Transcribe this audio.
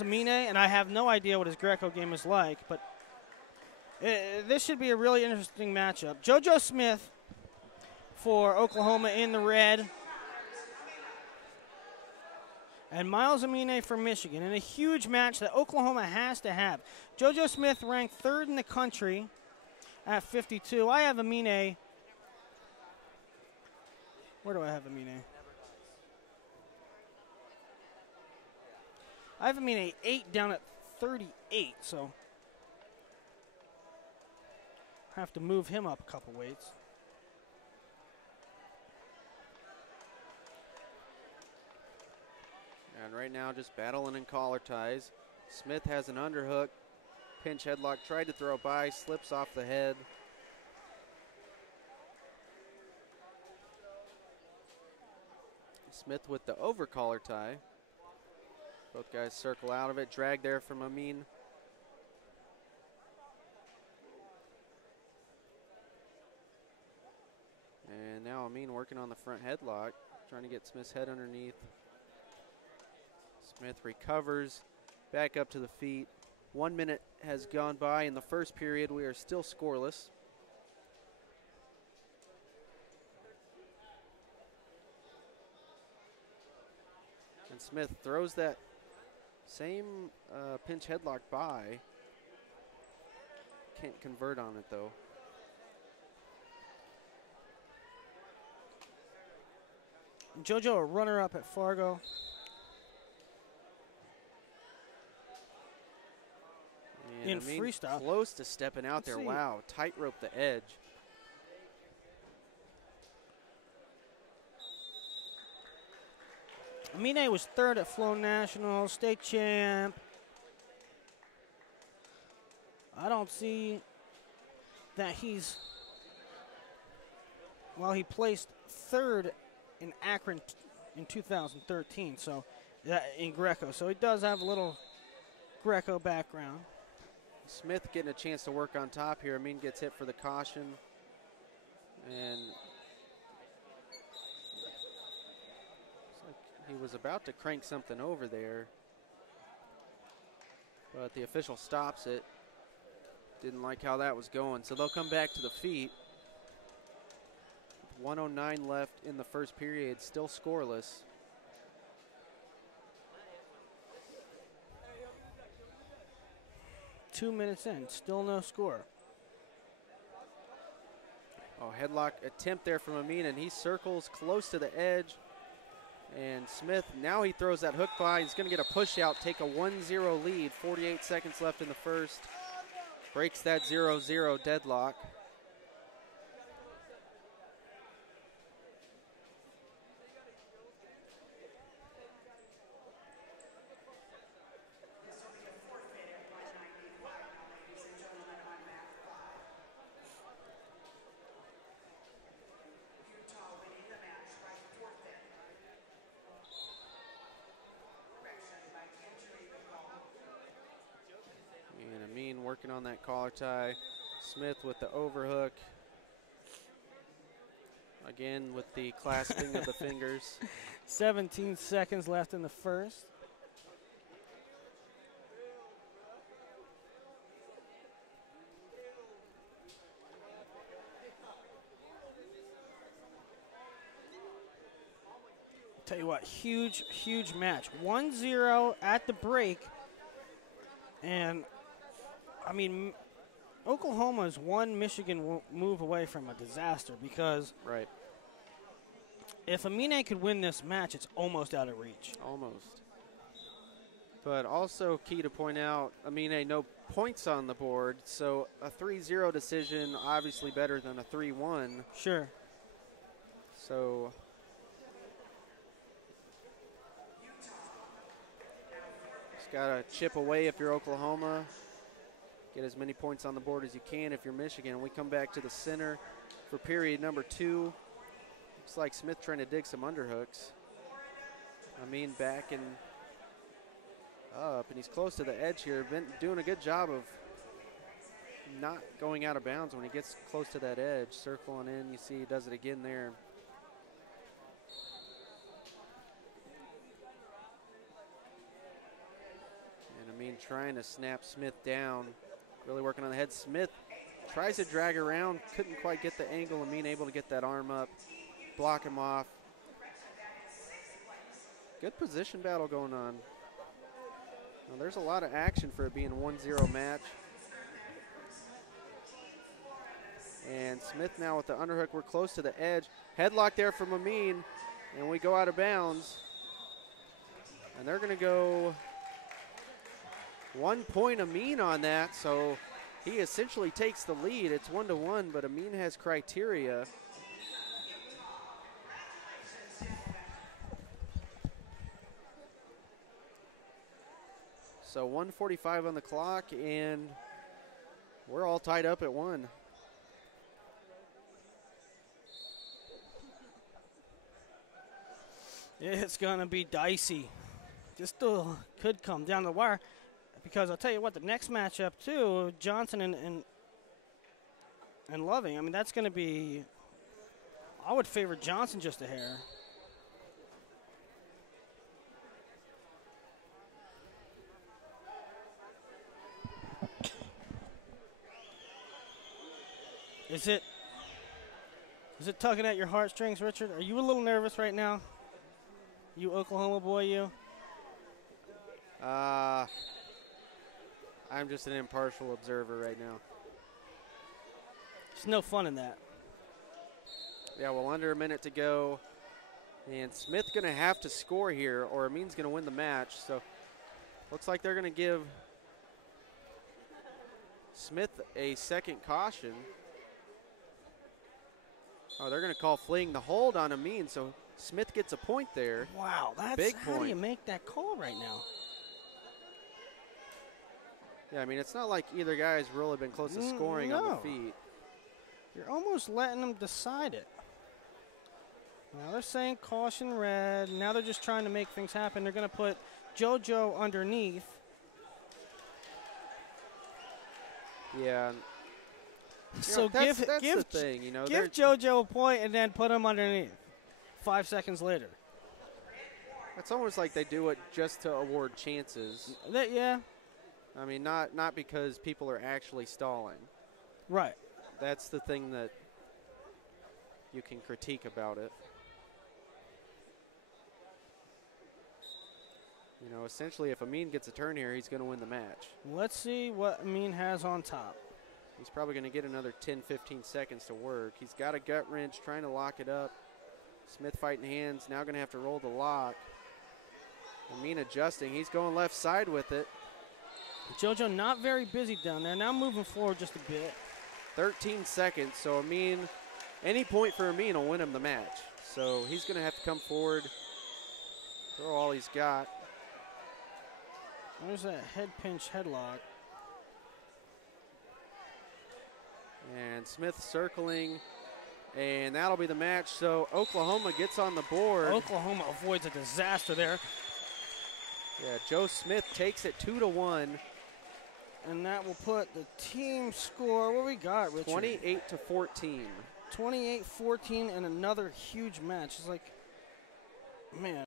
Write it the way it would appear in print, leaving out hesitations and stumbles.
Amine, and I have no idea what his Greco game is like, but this should be a really interesting matchup. JoJo Smith for Oklahoma in the red, and Myles Amine for Michigan in a huge match that Oklahoma has to have. JoJo Smith ranked 3rd in the country at 52. I have Amine. Where do I have Amine? I have Amine 8 down at 38, so I have to move him up a couple weights. And right now just battling in collar ties. Smith has an underhook. Pinch headlock, tried to throw by, slips off the head. Smith with the over collar tie. Both guys circle out of it. Drag there from Amine. And now Amine working on the front headlock, trying to get Smith's head underneath. Smith recovers, back up to the feet. 1 minute has gone by in the first period. We are still scoreless. And Smith throws that same pinch headlock by. Can't convert on it though. JoJo, a runner-up at Fargo. And in Amine freestyle. Close to stepping out there. Wow, tightrope the edge. Amine was 3rd at Flow National, state champ. I don't see that he's, well, he placed 3rd in Akron in 2013, so in Greco. So he does have a little Greco background. Smith getting a chance to work on top here. Amine gets hit for the caution. And looks like he was about to crank something over there, but the official stops it. Didn't like how that was going, so they'll come back to the feet. 1:09 left in the first period, still scoreless. Two minutes in, still no score. Oh, headlock attempt there from Amine, and he circles close to the edge. And Smith, now he throws that hook by. He's going to get a push out, take a 1-0 lead. 48 seconds left in the first. Breaks that 0-0 deadlock. Working on that collar tie. Smith with the overhook. Again with the clasping of the fingers. 17 seconds left in the first. Tell you what, huge, huge match. 1-0 at the break. And I mean, Oklahoma is one Michigan move away from a disaster because if Amine could win this match, it's almost out of reach. Almost. But also key to point out, Amine, no points on the board, so a 3-0 decision, obviously better than a 3-1. Sure. So just got to chip away if you're Oklahoma. Get as many points on the board as you can if you're Michigan. We come back to the center for period number 2. Looks like Smith trying to dig some underhooks. Amine backing up, and he's close to the edge here. Been doing a good job of not going out of bounds when he gets close to that edge. Circling in, you see he does it again there. Amine trying to snap Smith down. Really working on the head. Smith tries to drag around. Couldn't quite get the angle. Amine able to get that arm up. Block him off. Good position battle going on. Now, there's a lot of action for it being a 1-0 match. And Smith now with the underhook. We're close to the edge. Headlock there from Amine. And we go out of bounds. And they're going to go 1 point Amine on that. So he essentially takes the lead. It's 1-1, but Amine has criteria. So 1:45 on the clock, and we're all tied up at 1. It's going to be dicey. This still could come down the wire, because I'll tell you what, the next matchup, too, Johnson and Loving, I mean, that's going to be, I would favor Johnson just a hair. Is it tugging at your heartstrings, Richard? Are you a little nervous right now? You Oklahoma boy, you? I'm just an impartial observer right now. There's no fun in that. Yeah, well, under a minute to go. And Smith's going to have to score here, or Amine's going to win the match. So looks like they're going to give Smith a second caution. Oh, they're going to call fleeing the hold on Amine, so Smith gets a point there. Wow, that's big how point. do you make that call right now? Yeah, I mean, it's not like either guy has really been close to scoring on the feet. You're almost letting them decide it. Now they're saying caution red. Now they're just trying to make things happen. They're going to put JoJo underneath. Yeah. So that's the thing, you know. Give JoJo a point and then put him underneath 5 seconds later. It's almost like they do it just to award chances. Yeah. I mean, not because people are actually stalling. Right. That's the thing that you can critique about it. You know, essentially, if Amine gets a turn here, he's going to win the match. Let's see what Amine has on top. He's probably going to get another 10, 15 seconds to work. He's got a gut wrench, trying to lock it up. Smith fighting hands, now going to have to roll the lock. Amine adjusting. He's going left side with it. JoJo not very busy down there. Now moving forward just a bit. 13 seconds, so Amine, any point for Amine will win him the match. So he's going to have to come forward, throw all he's got. There's that head pinch headlock. And Smith circling, and that'll be the match. So Oklahoma gets on the board. Oklahoma avoids a disaster there. Yeah, Joe Smith takes it 2-1. And that will put the team score, what we got, Richard? 28-14. 28-14 and another huge match. It's like, man.